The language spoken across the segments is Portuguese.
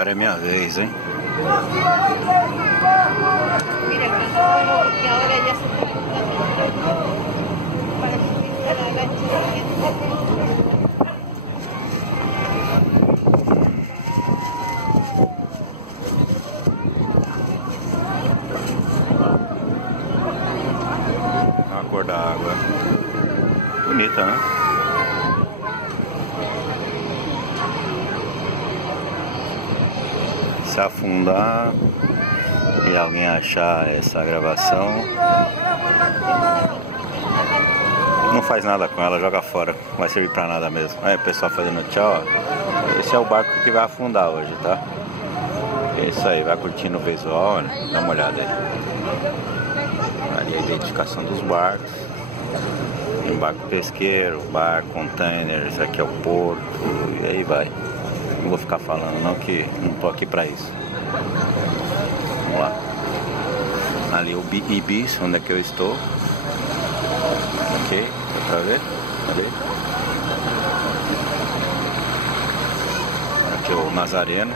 agora é minha vez, hein? Mira, que ahora ya se está para subirse a la lancha. A cor da água. Bonita, né? Se afundar e alguém achar essa gravação, não faz nada com ela, joga fora, não vai servir pra nada mesmo. Aí o pessoal fazendo tchau, ó. Esse é o barco que vai afundar hoje, tá? É isso aí, vai curtindo o visual, né? Dá uma olhada aí. Ali a identificação dos barcos. Tem barco pesqueiro, barco, container, esse aqui é o porto, e aí vai. Não vou ficar falando não, que não tô aqui pra isso. Vamos lá. Ali o Ibis, onde é que eu estou. Ok, dá pra ver? Ali. Aqui o Nazareno.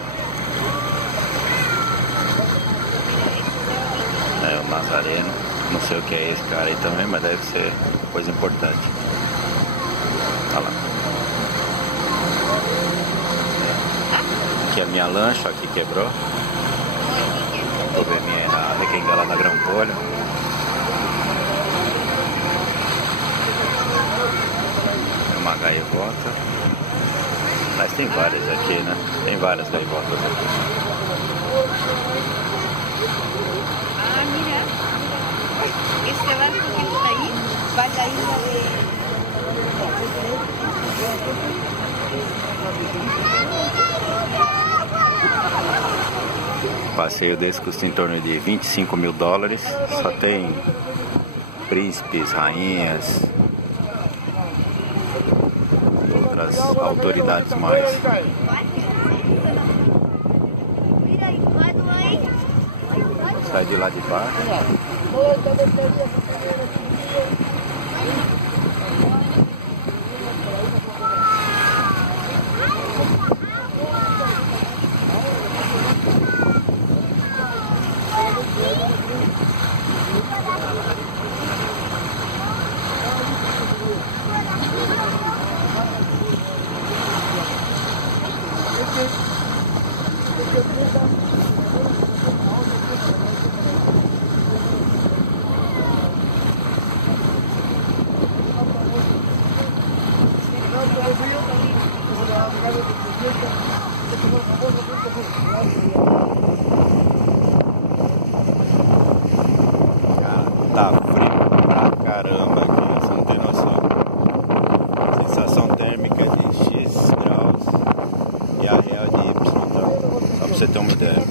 É o Nazareno. Não sei o que é esse cara aí também, mas deve ser coisa importante. Olha lá. Aqui a minha lancha, aqui quebrou. Probleminha aí na requenga lá na Grampolho. Uma gaivota. Mas tem várias aqui, né? Tem várias gaivotas aqui. Ah, mira. Este barco que está ahí va a la isla de... Passeio desse custa em torno de 25 mil dólares. Só tem príncipes, rainhas, outras autoridades mais. Sai de lá de baixo. Tá frio pra caramba aqui, você não tem noção. Sensação térmica de X graus e a real de Y, tá? Só pra você ter uma ideia.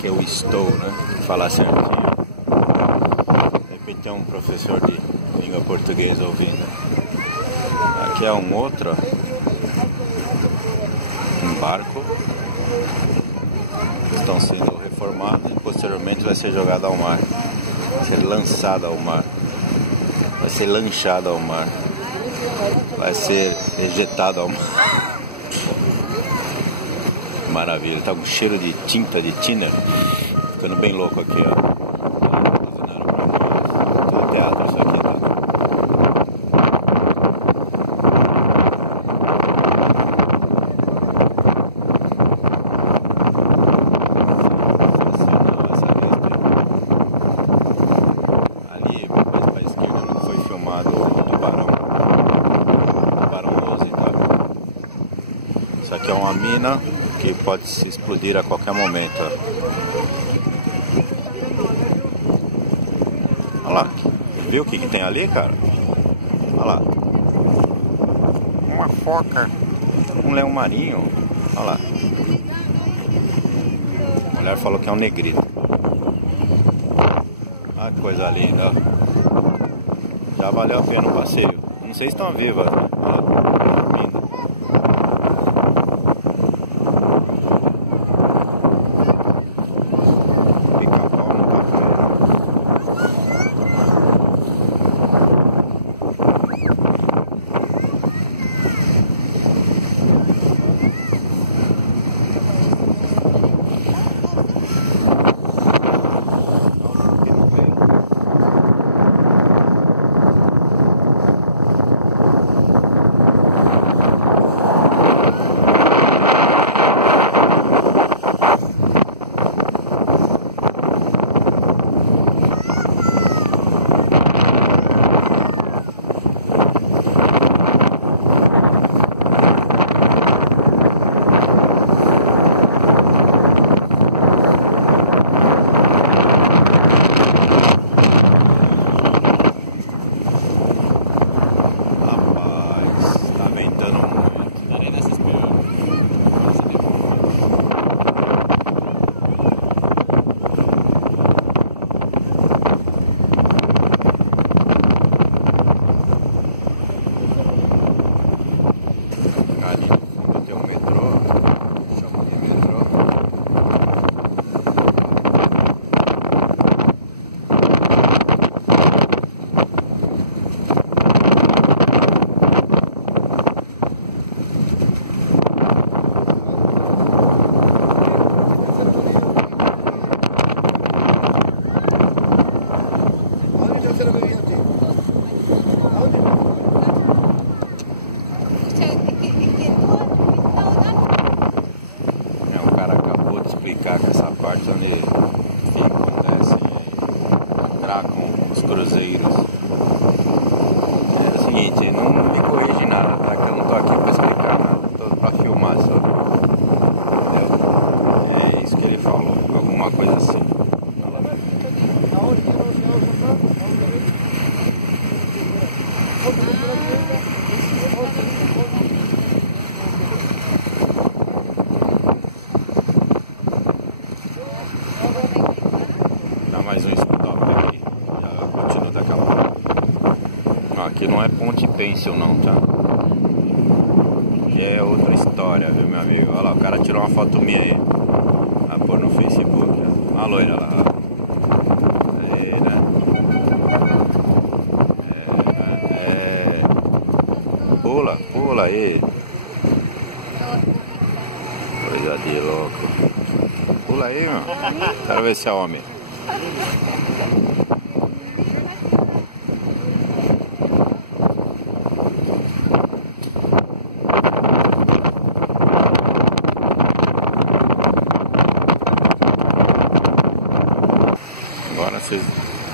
Que eu estou, né? Falar certinho. De repente tem um professor de língua portuguesa ouvindo. Aqui é um outro, um barco. Estão sendo reformados e posteriormente vai ser jogado ao mar. Vai ser lançado ao mar. Vai ser lanchado ao mar. Vai ser ejetado ao mar. Maravilha, tá com cheiro de tinta, de thinner. Ficando bem louco aqui, ó. Tudo teatro isso aqui, tá? Ali, mais pra esquerda, não foi filmado o tubarão. Tubarão 12, tá? Isso aqui é uma mina que pode se explodir a qualquer momento. Olha lá, viu o que tem ali, cara? Olha lá, uma foca. um leão marinho. Olha lá. A mulher falou que é um negrito. Olha que coisa linda, ó. Já valeu a pena o passeio. Não sei se estão vivas, né? Olha lá. Lindo. Pica-pau no café. Ali no fundo tem um metrô, chama de metrô. O cara acabou de explicar que essa parte onde acontece atracam os cruzeiros. É o seguinte, não me corrige nada, tá? Que eu não tô aqui pra explicar nada, tô pra filmar só. Entendeu? É isso que ele falou, alguma coisa assim. Dá mais um stop aqui, já continuo daqui a pouco. Aqui não é Ponte Pêncil não, tá? Aqui é outra história, viu, meu amigo? Olha lá, o cara tirou uma foto minha aí. Vai pôr no Facebook, ó. A loira lá, ó. Aí, né? Pula, pula aí. Coisa de louco. Pula aí, meu. Quero ver se é homem. Agora vocês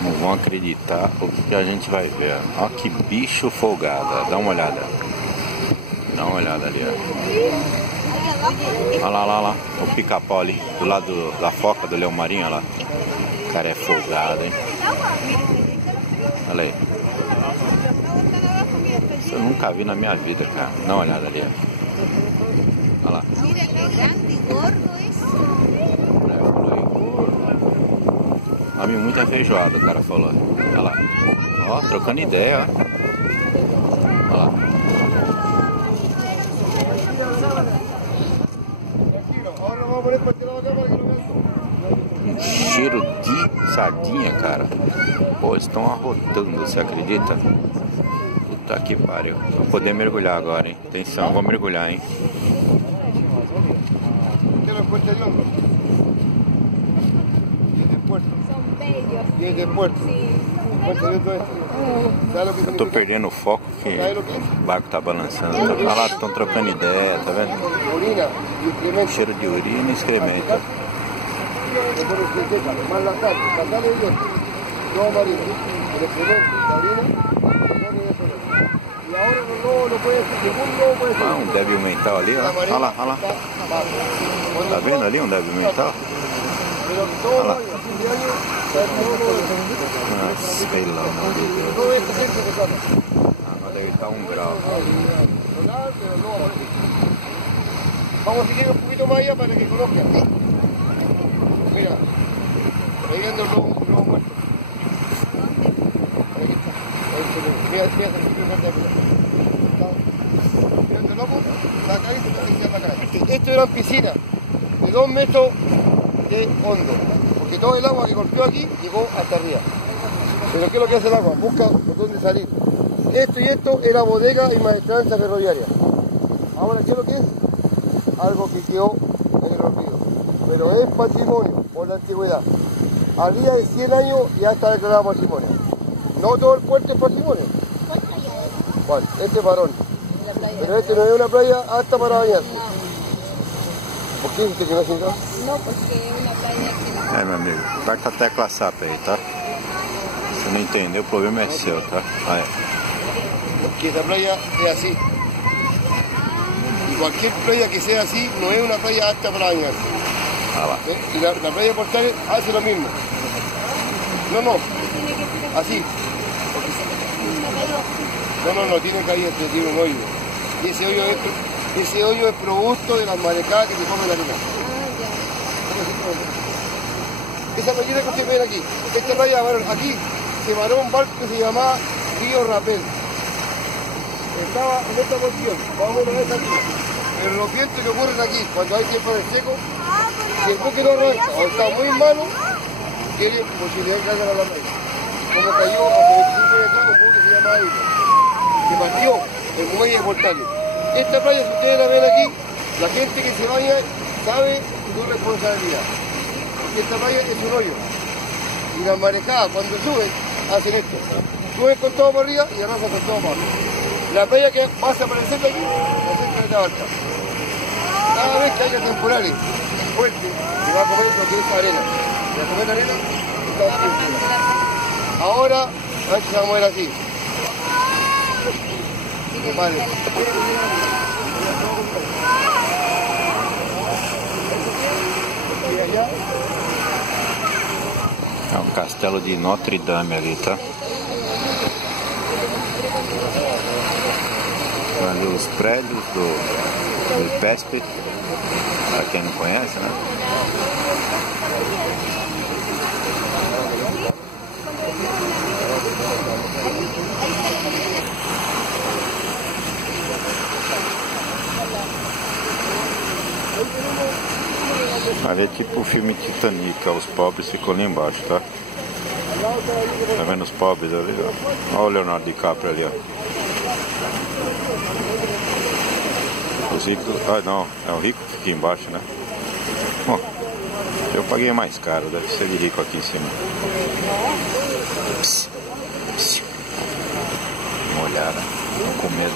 não vão acreditar o que a gente vai ver. Olha que bicho folgado. Dá uma olhada. Dá uma olhada ali, ó. Olha lá, olha lá. O pica-pau ali, do lado da foca, do leão marinho, olha lá. O cara é folgado, hein? Olha aí. Isso eu nunca vi na minha vida, cara. Dá uma olhada ali, ó. Olha lá. Mira que grande e gordo isso. Come muita feijoada, o cara falou. Olha lá. Ó, trocando ideia, ó. Olha lá. Um cheiro de sardinha, cara. Pô, eles estão arrotando, você acredita? Puta que pariu. Vou poder mergulhar agora, hein? Atenção, vou mergulhar, hein? Eu tô perdendo o foco que o barco tá balançando. Olha lá, estão trocando ideia, tá vendo? Cheiro de urina e excremento. Ah, um débil mental ali, ó. Olha lá, olha lá. Tá vendo ali um débil mental? Olha lá. Nossa, pelo amor de Deus. Agora deve estar 1 grau. Vamos a seguir un poquito más allá para que conozcan. Mira, ahí viendo el lobo muerto. Ahí está. Mira, ¿viendo el lobo? Está acá y está acá. Esto era una piscina de 2 metros de hondo, porque todo el agua que golpeó aquí llegó hasta arriba. Pero ¿qué es lo que hace el agua? Busca por dónde salir. Esto y esto era bodega y maestranza ferroviaria. Ahora, ¿qué es lo que es? Algo que quedó en el olvido. Pero es patrimonio por la antigüedad. Al día de 100 años ya está declarado patrimonio. No todo el puerto es patrimonio. ¿Cuál playa es? ¿Cuál? Este es Varón. La playa. Pero este no es una playa apta para bañarse. ¿Por qué dice que no es sin gas? No, porque es una playa que É, meu amigo, vai com a tecla SAP aí, tá? Se não entendeu, o problema é seu, tá? Aí. Porque esta playa es así. Y cualquier playa que sea así no es una playa apta para bañarse. Ah lá. Y la playa de Portales hace lo mismo. No, así. No, tiene caída, tiene un hoyo. Y ese hoyo es producto de las marecadas que se comen la arena. Esa playita que ustedes ven aquí, esta playa, aquí se varó un barco que se llamaba Río Rapel. Estaba en esta posición, vamos a ver aquí. Pero los vientos que ocurren aquí, cuando hay tiempo de seco, si el buque no arranca o está muy malo, tiene posibilidad de caer a la playa. Como cayó hace 25 años atrás un buque que se llama Aire, que partió el muelle de Portales. Esta playa, si ustedes la ven aquí, la gente que se baña sabe su responsabilidad. Porque esta playa es un hoyo. Y las marejadas, cuando suben, hacen esto. Suben con todo para arriba y arrasan con todo para abajo. La playa que vas a aparecer de aquí, la cerca de Tabarca. Cada vez que haya temporales fuertes, se va a comer lo que es arena. Se va a comer arena y está oscuro. Ahora, a ver si se va a mover así. Vale. Y allá. É o castelo de Notre Dame ali, tá? Ali os prédios do IPESP, para quem não conhece, né? Ali é tipo o filme Titanic, ó, os pobres ficam ali embaixo, tá? Tá vendo os pobres ali, ó? Olha o Leonardo DiCaprio ali, ó. Os ricos... Ah, não, é o rico que fica embaixo, né? Bom, eu paguei mais caro, deve ser de rico aqui em cima. Pss, pss. Uma olhada, tô com medo.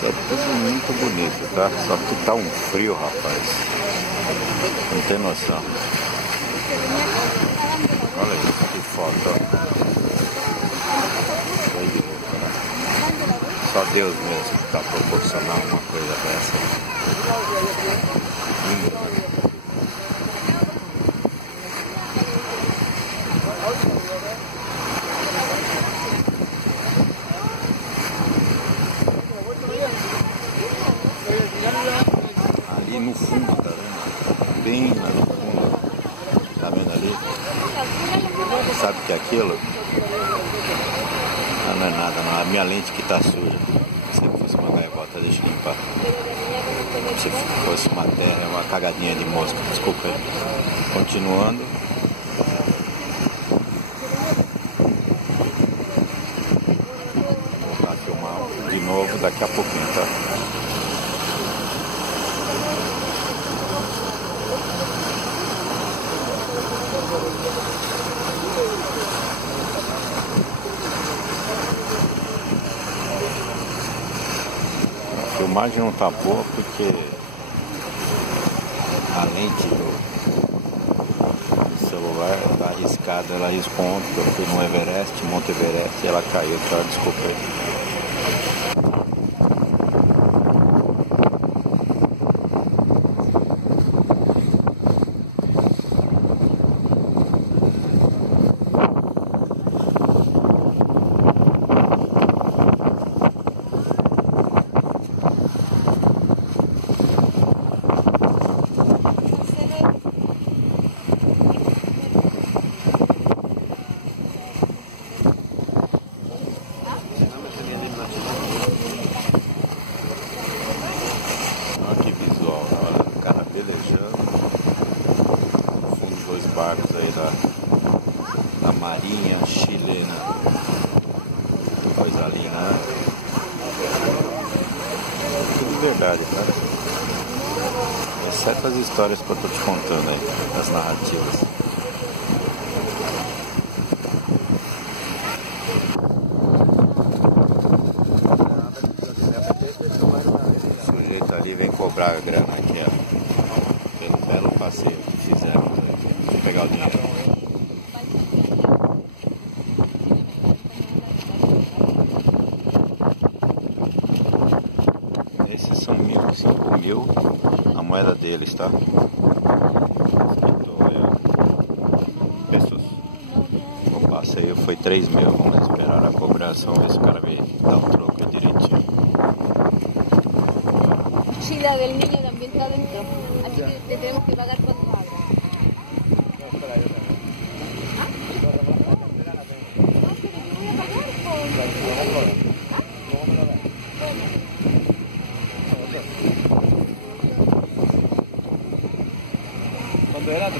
Tá tudo muito bonito, tá? Só que tá um frio, rapaz. Não tem noção. Olha isso, que foto, ó. Só Deus mesmo para proporcionar uma coisa dessa. Ali no fundo, tá vendo? Bem lá no fundo. Tá vendo ali? Sabe o que é aquilo? Não é nada, não. A minha lente que tá suja. Se fosse uma gaivota, deixa eu limpar. Se fosse uma terra, é uma cagadinha de mosca. Desculpa aí. Continuando. Vou lá filmar de novo daqui a pouquinho, tá? A filmagem não tá boa porque a lente do celular Tá arriscada, ela arriscou ontem, eu fui no Everest, Monte Everest, e ela caiu, tá? Desculpa aí. Olha que visual, olha o cara velejando. No fundo, dois barcos aí da Marinha Chilena. Que coisa linda, né? Tudo verdade, cara. Exceto as histórias que eu tô te contando aí, as narrativas. O sujeito ali vem cobrar a grana aqui, ó, pelo belo passeio que fizemos aqui. Vou pegar o dinheiro. Esses são 5 mil, a moeda deles, tá? Pesos. O passeio foi 3 mil, vamos esperar a cobrança, vamos ver se o cara vem dar o troco direitinho. Sí, la del niño también está dentro, así que te tenemos que pagar cuando abra. ¿Cuánto era?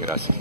Gracias.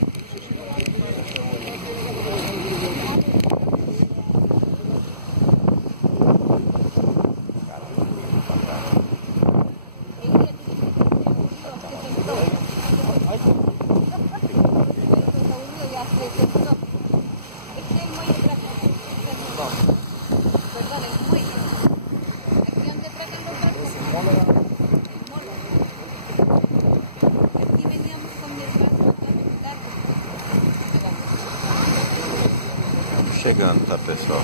Chegando, tá, pessoal?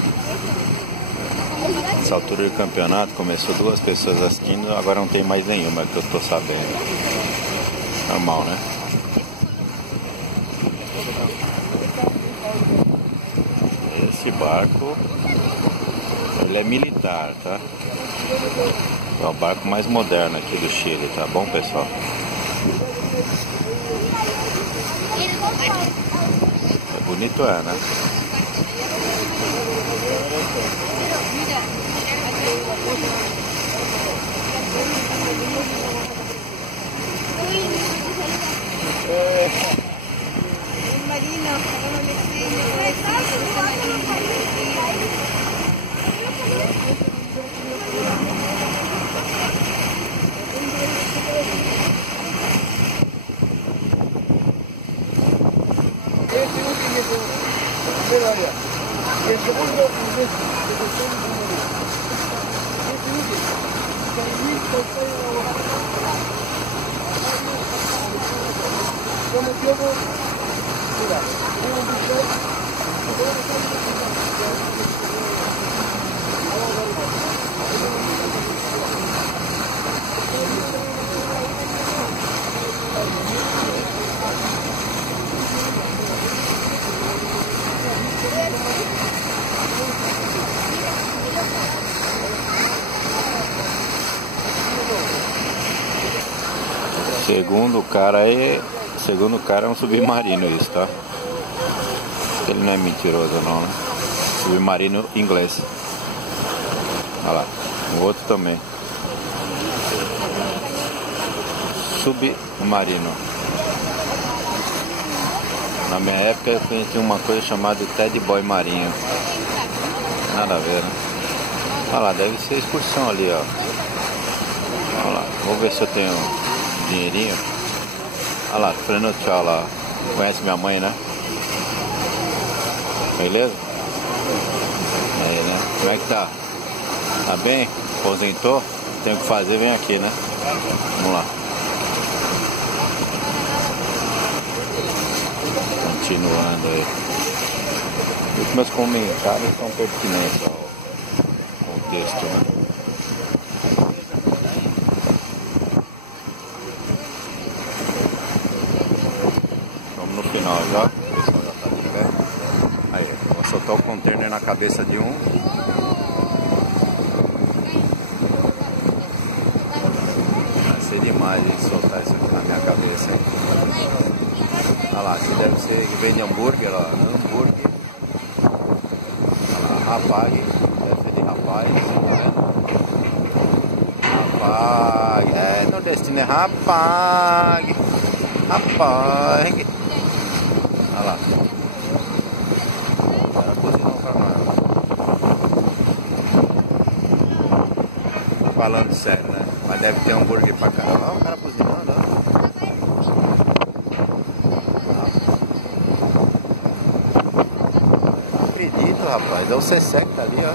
Essa altura do campeonato começou 2 pessoas assistindo, agora não tem mais nenhuma que eu tô sabendo. Normal, né? Esse barco, ele é militar, tá? É o barco mais moderno aqui do Chile, tá bom, pessoal? É bonito, é, né? Un marino, el segundo Segundo o cara é um submarino isso, tá? Ele não é mentiroso não, né? Submarino inglês. Olha lá, o outro também. Submarino. Na minha época eu conheci uma coisa chamada Ted Boy Marinho. Nada a ver, né? Olha lá, deve ser excursão ali, ó. Olha lá, vou ver se eu tenho dinheirinho. Olha lá, falando tchau lá. Conhece minha mãe, né? Beleza? Aí, né? Como é que tá? Tá bem? Aposentou? tem o que fazer, vem aqui, né? Vamos lá. Continuando aí. Os meus comentários são pertinentes ao contexto, né? Vamos no final já. O pessoal já tá de pé. Aí, vou soltar o container na cabeça de um. Vai ser demais hein, soltar isso aqui na minha cabeça, hein? Olha lá, aqui deve ser que vende hambúrguer, ó. Hambúrguer. Olha lá, rapaz. Deve ser de rapaz, né? Rapaz. É, nordestino é rapaz. Rapaz. Olha lá. O cara cozinhou pra nós. Falando sério, né? Mas deve ter hambúrguer pra caramba. Olha o cara cozinhando, ó. Não acredito, rapaz. É o C7 ali, ó.